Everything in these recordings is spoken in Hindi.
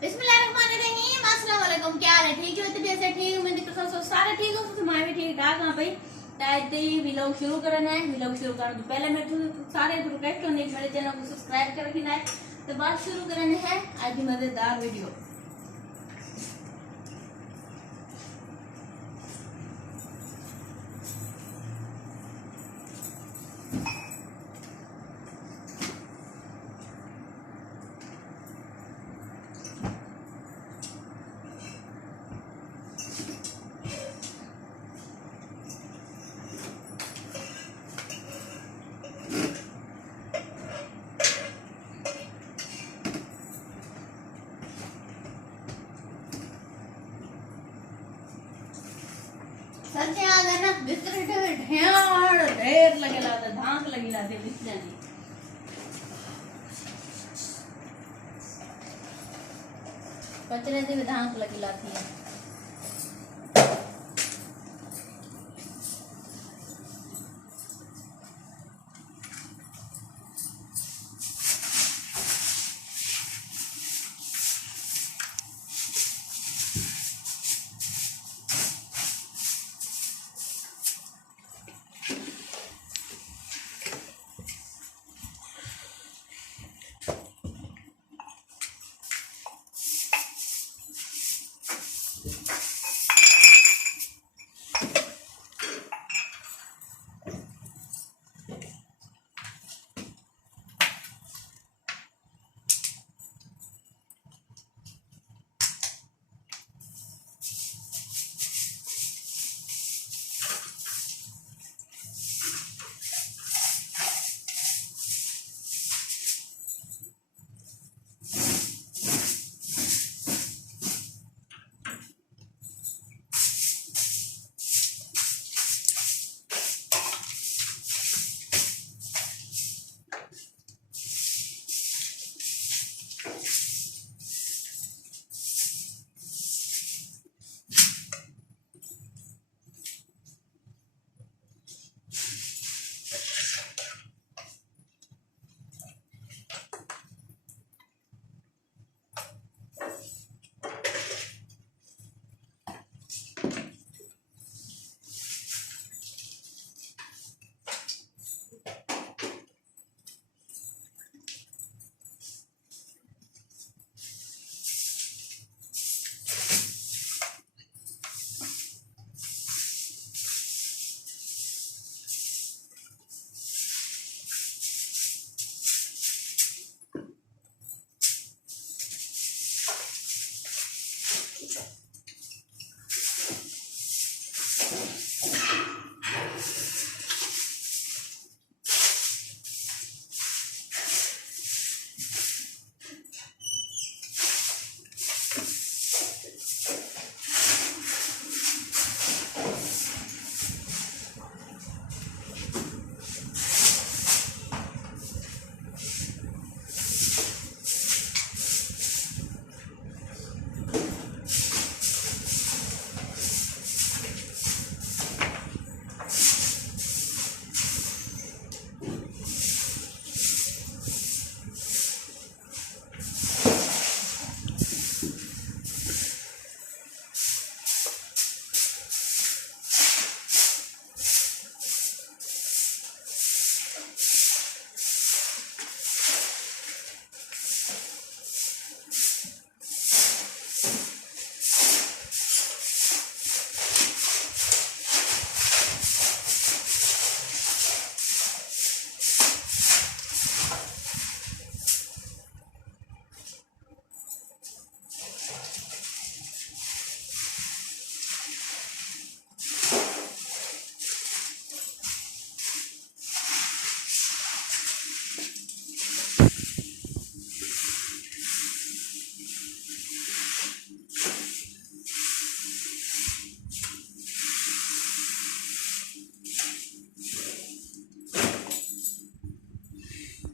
बिस्मिल्लाहिर्रहमानिर्रहीम। अस्सलाम वालेकुम। क्या हाल है? ठीक हो? तबीयत से ठीक? उम्मीद करता हूं सारे ठीक हो। तो मैं भी ठीक ठाक हां भाई। ताइते व्लॉग शुरू करना है। व्लॉग शुरू करने तो पहले मैं सारे रिक्वेस्ट होने मेरे चैनल को सब्सक्राइब कर रखना है। तो बात शुरू करने है आज की मजेदार वीडियो। सच आ गए ना बिस्तर ढेर लगे लाते धांक लगी लाते बिस्तर नहीं कचरे से भी धांक लगी लाती है।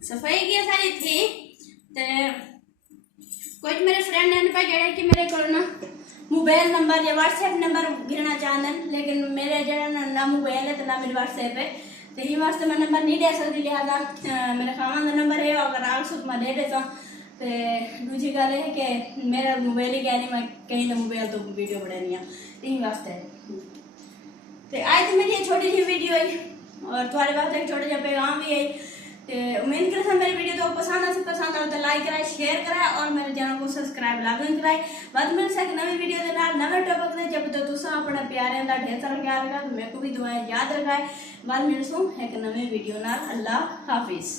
सफाई की सारी थी ते कुछ मेरे फ्रेंड ने पे कहा कि मेरे को ना मोबाइल नंबर या व्हाट्सएप नंबर गिरना चाहते हैं, लेकिन मेरे जरा ना मोबाइल है तो ना मेरे व्हाट्सएप है, तो ये वास्ते मैं नंबर नहीं दे सकती। लिहाजा मेरे खामन का नंबर है, अगर आप सुख मैं दे देता ਤੇ ਦੂਜੀ ਗੱਲ ਇਹ ਕਿ ਮੇਰਾ ਮੋਬਾਈਲ ਹੀ ਕਹਿੰਦੀ ਮੈਂ ਕहीं ना मोबाइल तो वीडियो बनानी है यही वास्ते तो आज मेरी ये छोटी सी वीडियो है और तुम्हारे वास्ते एक छोटा सा पैगाम भी है। तो उम्मीद करता मेरी वीडियो तो पसंद आए तो लाइक कराए शेयर कराए और मेरे चैनल को सब्सक्राइब लाजमी कराए। बाद मिल सके नवी वीडियो के नाल नवे टॉपिक ने जब तक तुसा अपने प्यारे का ढेर सारा ख्याल रखा मेरे को भी दुआएं याद रखाए। बाद मिलसूं एक नवी वीडियो नाल। अल्लाह हाफिज।